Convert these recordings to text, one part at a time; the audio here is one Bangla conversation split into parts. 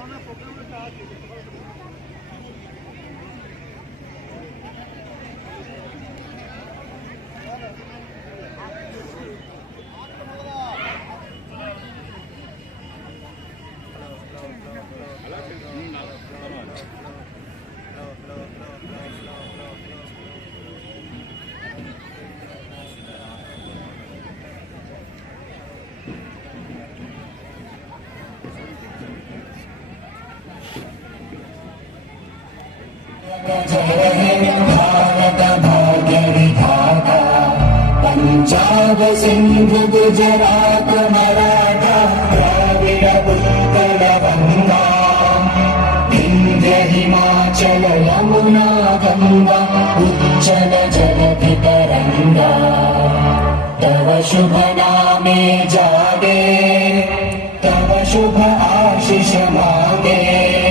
ਉਹਨਾਂ ਪ੍ਰੋਗਰਾਮ ਨੂੰ ਸਟਾਰਟ ਕੀਤਾ। पञ्जाब सिन्धु गुजरात मराठा द्राविड उत्कल गङ्गा इन्द्र हिमाचल यमुना गङ्गा उज्जल जगति तरङ्गा तव शुभ नामे जागे तव शुभ आशिष मागे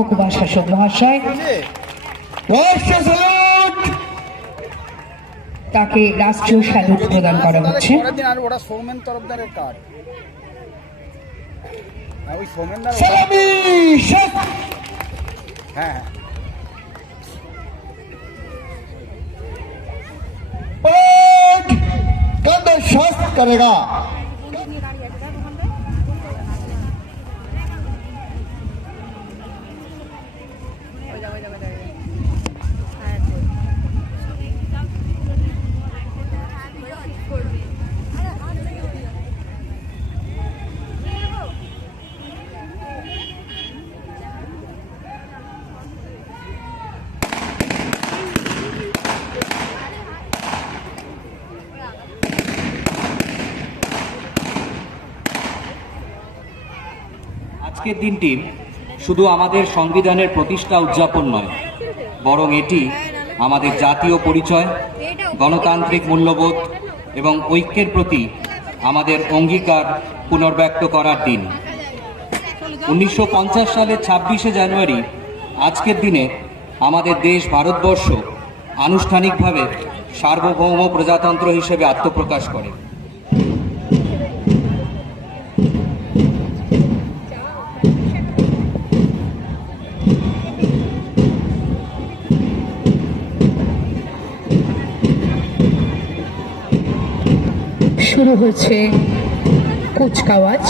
মহকুমা শাসক মহাশয় তাকে রাষ্ট্রীয় স্যালুট প্রদান করা হচ্ছে পরের দিন আর ওরা সৌমেন তরফদারের কার্ড হ্যাঁ ওই সৌমেনদার হ্যাঁ হ্যাঁ कंधे शस्त करेगा আজকের দিনটি শুধু আমাদের সংবিধানের প্রতিষ্ঠা উদযাপন নয়, বরং এটি আমাদের জাতীয় পরিচয়, গণতান্ত্রিক মূল্যবোধ এবং ঐক্যের প্রতি আমাদের অঙ্গীকার পুনর্ব্যক্ত করার দিন। উনিশশো পঞ্চাশ সালের ছাব্বিশে জানুয়ারি, আজকের দিনে আমাদের দেশ ভারতবর্ষ আনুষ্ঠানিকভাবে সার্বভৌম প্রজাতন্ত্র হিসেবে আত্মপ্রকাশ করে। হচ্ছে কুচকাওয়াজ।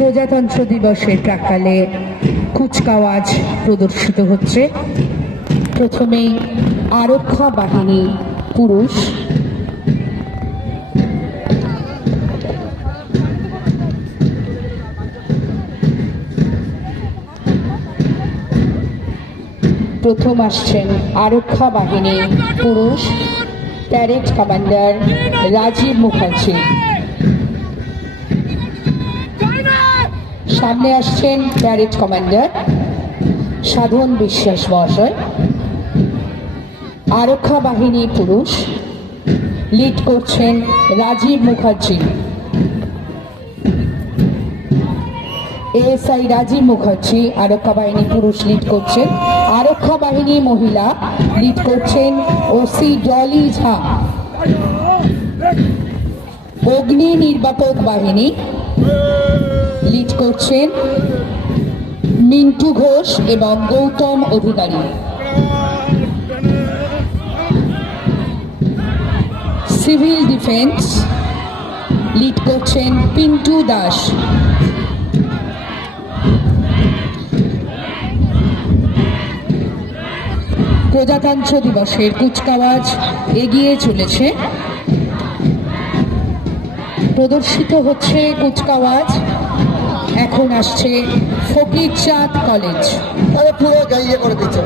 প্রজাতন্ত্র দিবসের প্রাকালে কুচকাওয়াজ প্রদর্শিত হচ্ছে। প্রথমেই আরক্ষা বাহিনী পুরুষ। প্রথম আসছেন আরক্ষা বাহিনী পুরুষ প্যারেড কমান্ডার রাজীব মুখার্জি। সামনে আসছেন প্যারেড কমান্ডার সাধন বিশ্বাস মহাশয়, আরক্ষা বাহিনী পুরুষ, লিড করছেন রাজীব মুখার্জি। এএসআই রাজীব মুখার্জি, আরক্ষা বাহিনী পুরুষ লিড করছেন, আরক্ষা বাহিনী মহিলা লিড করছেন ওসি ডলি ঝা। অগ্নি নির্বাপক বাহিনী লিড করছেন মিন্টু ঘোষ এবং Gautam Adhikari. Civil defence lead করছেন পিন্টু দাস। প্রজাতন্ত্র দিবসের কুচকাওয়াজ এগিয়ে চলেছে। প্রদর্শিত হচ্ছে কুচকাওয়াজ। এখন আসছে ফকিরচাঁদ কলেজ। আরে পুরো গাইয়ে করে দিচ্ছে।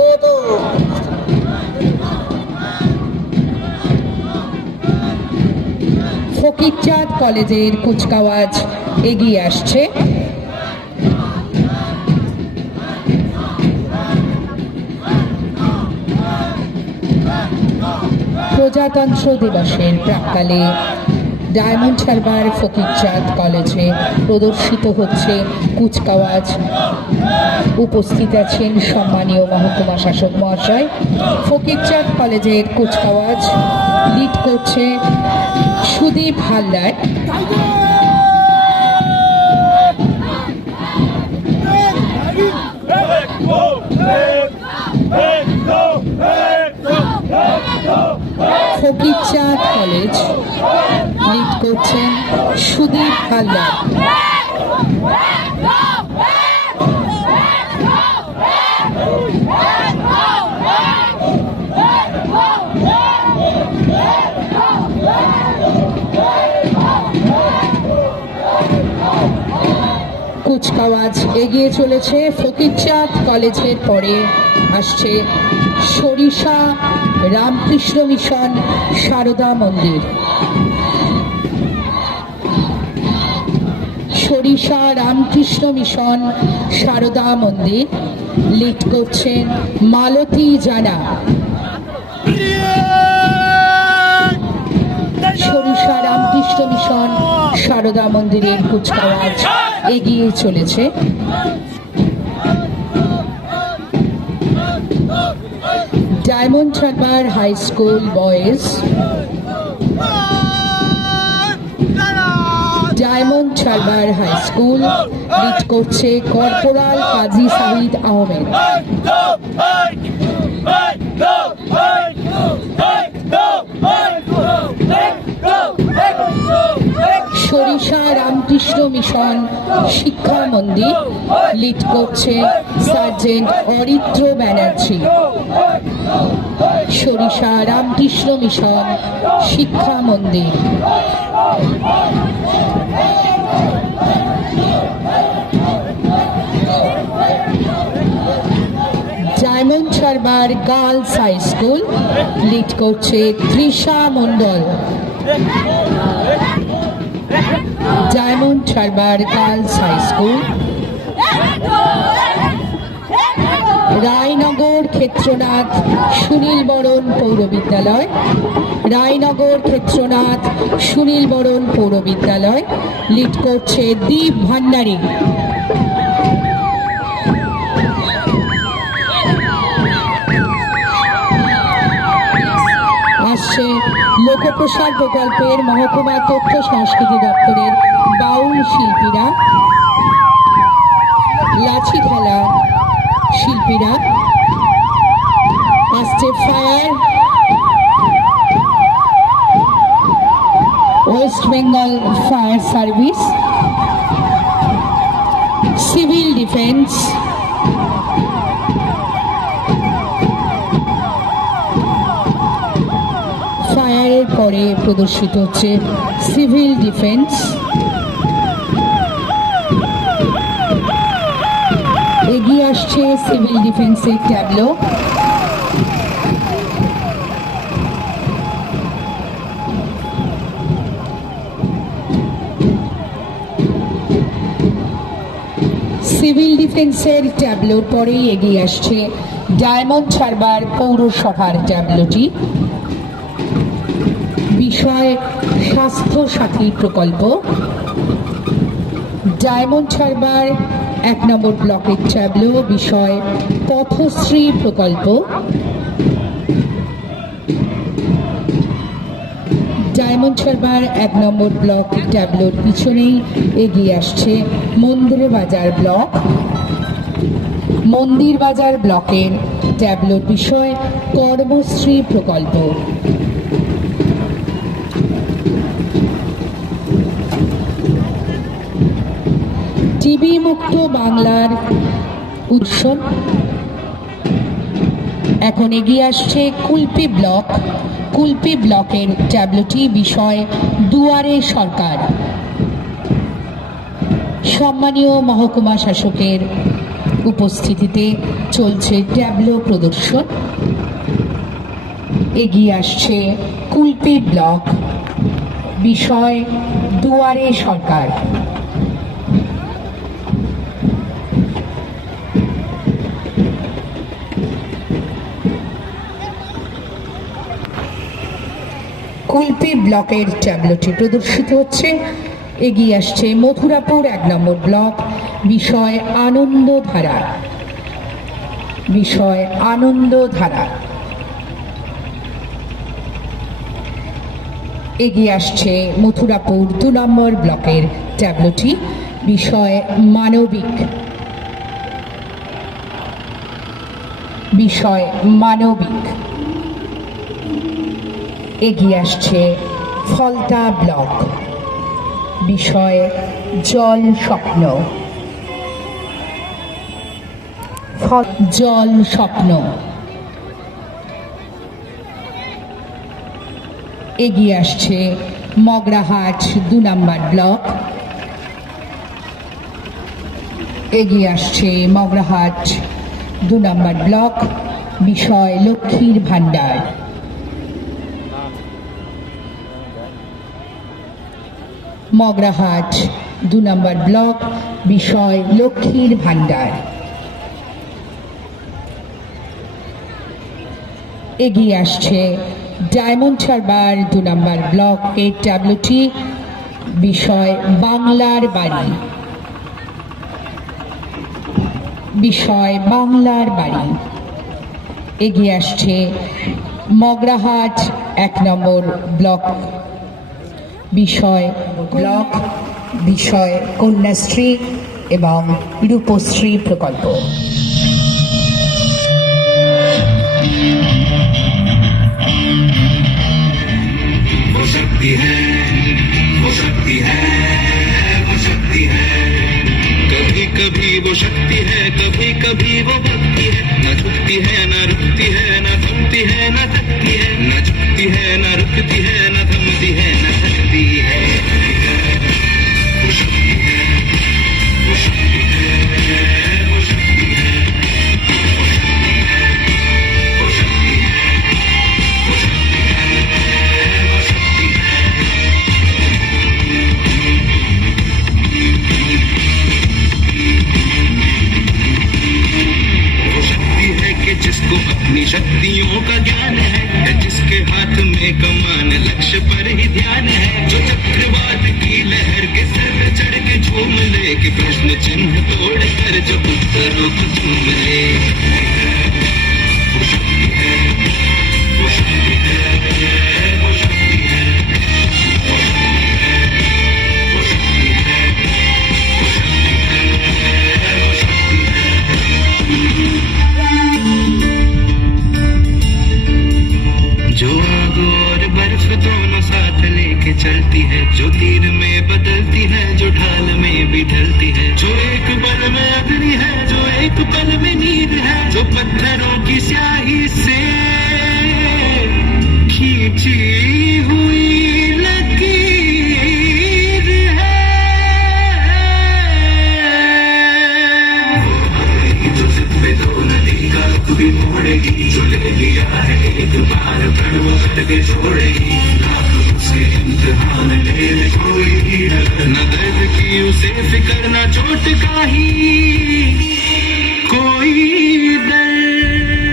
ও তো। ফকিরচাঁদ কলেজের কুচকাওয়াজ এগিয়ে আসছে। প্রজাতন্ত্র দিবসের প্রাককালে ডায়মন্ড হারবার ফকিরচাঁদ কলেজে প্রদর্শিত হচ্ছে কুচকাওয়াজ। উপস্থিত আছেন সম্মানীয় মহকুমা শাসক মহাশয়। ফকিরচাঁদ কলেজের কুচকাওয়াজ লিড করছে সুদীপ হালদার ফকিরচাঁদ কলেজ লিড করছেন হালদার কুচকাওয়াজ এগিয়ে চলেছে ফকিরচাঁদ কলেজের পরে। আসছে সরিষা রামকৃষ্ণ মিশন সারদা মন্দির। সরিষা, রামকৃষ্ণ মিশন, সারদা মন্দির। লিড করছেন মালতী জানা। সরিষা, রামকৃষ্ণ মিশন, সারদা মন্দিরের কুচকাওয়াজ। এগিয়ে চলেছে। Diamond Harbour high school boys Diamond Harbour high school lead করছে কর্পোরাল কাজী সাহিদ আহমেদ। সরিষা রামকৃষ্ণ মিশন শিক্ষা মন্দির লিড করছে সার্জেন্ট অরিত্র ব্যানার্জি। সরিষা Ramakrishna Mission Shiksha Mandir. Diamond Harbour girls high school lead করছে Trisha Mondal. Diamond Harbour girls high school Raynagar Kshetranath, Sunil Baran Paura Vidyalaya. Raynagar Kshetranath, Sunil Baran পৌর বিদ্যালয়। লিড করছে দীপ ভান্ডারী। আসছে লোকপ্রসার প্রকল্পের মহকুমা তথ্য সংস্কৃতি দপ্তরের বাউল শিল্পীরা। লাঠি খেলা শিল্পীরা আসছে fire West Bengal fire service civil defence ফায়ারের পরে প্রদর্শিত হচ্ছে সিভিল ডিফেন্স এগিয়ে আসছে সিভিল ডিফেন্সের ট্যাবলো সিভিল ডিফেন্সের ট্যাবলোর পরেই এগিয়ে আসছে ডায়মন্ড সার্বার পৌরসভার ট্যাবলোটি। বিষয় স্বাস্থ্য সাথী প্রকল্প। ডায়মন্ড সার্বার এক নম্বর ব্লকের ট্যাবলো, বিষয় পথশ্রী প্রকল্প। ডায়মন্ড এক নম্বর ব্লক ট্যাবলোর পিছনেই এগিয়ে আসছে মন্দির বাজার ব্লক। মন্দির বাজার ব্লকের ট্যাবলোর বিষয় কর্মশ্রী প্রকল্প। টিবি মুক্ত বাংলার উৎসব। এখন এগিয়ে আসছে কুলপি ব্লক। কুলপি ব্লকের ট্যাবলোটি বিষয় দুয়ারে সরকার। সম্মানীয় মহকুমা শাসকের উপস্থিতিতে চলছে ট্যাবলো প্রদর্শন। এগিয়ে আসছে কুলপি ব্লক বিষয় দুয়ারে সরকার। কুলপি ব্লকের ট্যাবলেটে প্রদর্শিত হচ্ছে। এগিয়ে আসছে মথুরাপুর এক নম্বর ব্লক, বিষয় আনন্দধারা। বিষয় আনন্দধারা। এগিয়ে আসছে মথুরাপুর দু নম্বর ব্লকের ট্যাবলেটি বিষয় মানবিক। বিষয় মানবিক। এগিয়ে আসছে ফলতা ব্লক। বিষয়, জল স্বপ্ন। জল স্বপ্ন। এগিয়ে আসছে মগরাহাট দু নম্বর ব্লক। এগিয়ে আসছে মগরাহাট দু নম্বর ব্লক। বিষয়, লক্ষ্মীর ভাণ্ডার। মগরাহাট, দু নম্বর ব্লক, বিষয় লক্ষ্মীর ভাণ্ডার। এগিয়ে আসছে ডায়মন্ড হারবার, দু নম্বর ব্লক এর ট্যাবলেটি বিষয় বাংলার বাড়ি। বিষয় বাংলার বাড়ি। এগিয়ে আসছে মগরাহাট, এক নম্বর ব্লক বিষয় ব্লক বিষয় কন্যাশ্রী এবং রূপশ্রী প্রকল্প वो शक्ति है वो शक्ति है वो शक्ति है कभी कभी वो शक्ति है कभी कभी वो भक्ति है न झुकती है न रुकती है न थमती है न थकती है न झुकती है न रुकती है न थमती है न behave. चिन्ह तोड़ कर जो उत्तरों को चूम ले।